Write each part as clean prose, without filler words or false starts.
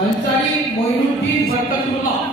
अंसारी मोइनुद्दीन बरकतुल्लाह।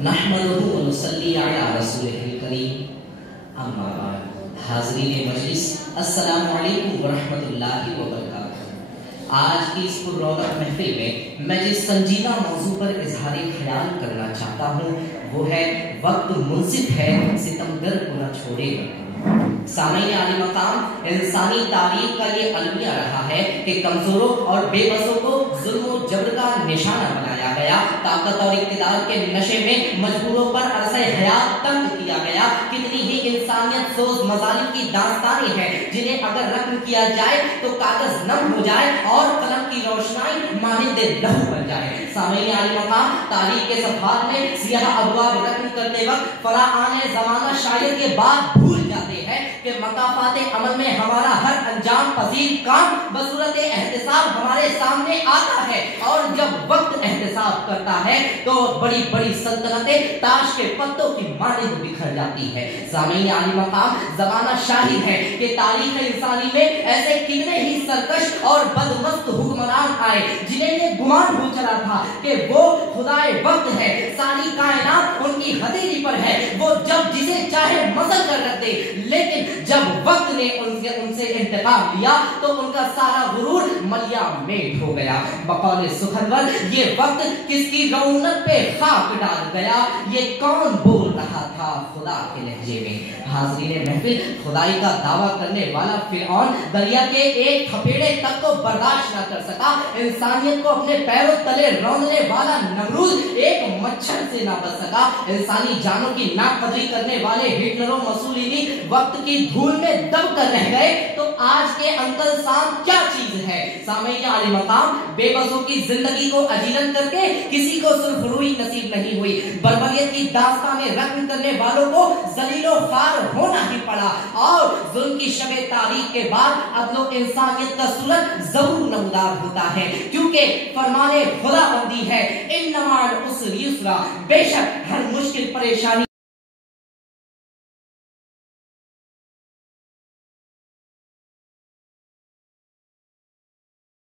नहमदुहु व नुसल्ली अला रसूलिहिल करीम, अम्मा बाद। हाज़रीन मजलिस, अस्सलामु अलैकुम व रहमतुल्लाहि व बरकातुहू। आज की इस पुररौनक महफिल में मैं जिस संजीदा मौजू पर इजहार ख्याल करना चाहता हूँ वो है वक्त मुंसिफ है, सितमगर को न छोड़ेगा। सामईन आली मकाम, इंसानी तारीख का ये अलमिया रहा है कि कमजोरों और बेबसों को जुल्म और जबर का निशाना बनाया गया। ताकत और इक़्तिदार के नशे में मजबूरों पर अरसे हयात तंग किया गया। कितनी ही इंसानियत सोज मजालिम की दास्तानें हैं जिन्हें अगर रकम किया जाए तो कागज नम हो जाए और कलम की रोशनाई मानिंद लहू बन जाए। सामईन आली मकाम, तारीख के सफ़हात में सियाह अबवाब रकम करते वक्त फराआन ज़माना शायद ये बात भूल जाते हैं कि मकाफाते अमल में हमारा हर अंजाम पजीर काम बसूरत एहतिसाब हमारे सामने आता है। और जब वक्त एहतिसाब करता है तो बड़ी बड़ी सल्तनतें ताश के पत्तों की मानिंद बिखर जाती है। सामईन आली मकाम, ज़माना शाहिद है कि तारीख इंसानी में ऐसे कितने ही सरकश और बदमस्त हुक्मरान आए जिन्हें ये गुमान हो चला था कि वो खुदाए वक्त है, सारी कायनात उनकी हथेली पर है, वो जब जिसे चाहे मसल कर रख दे। लेकिन जब वक्त ने उनसे इंतकाम लिया तो उनका सारा गुरूर मलिया मेट हो गया। बकौले सुखनवर, ये वक्त किसकी रौनक पे खाक डाल गया, ये कौन बोल रहा था खुदा के लहजे में। हाज़रीन महफिल, खुदाई का दावा करने वाला फिरौन दरिया के एक थपेड़े तक को बर्दाश्त न कर सका। इंसानियत को अपने पैरों तले रौंदने वाला नमरूद एक मच्छर से ना बच सका। इंसानी जानों की नाकदरी करने वाले हिटलर और मुसोलिनी वक्त की धूल में दब कर रह गए तो आज के अंकल शाम क्या चीज है। सामईन आली मकाम, बेबसों की जिंदगी को अजीरन करके किसी को सुरखरुई नसीब नहीं हुई। बर्बरियत की दास्तानें रकम करने वालों को जलीलो खार होना ही पड़ा और जुल्म की शबे तारीख के बाद अदलो इंसानियत का सूरज जरूर नमदार होता है, क्योंकि फरमाने खुदाबंदी है, इन्नमाल उसरि युस्रा, बेशक हर मुश्किल परेशानी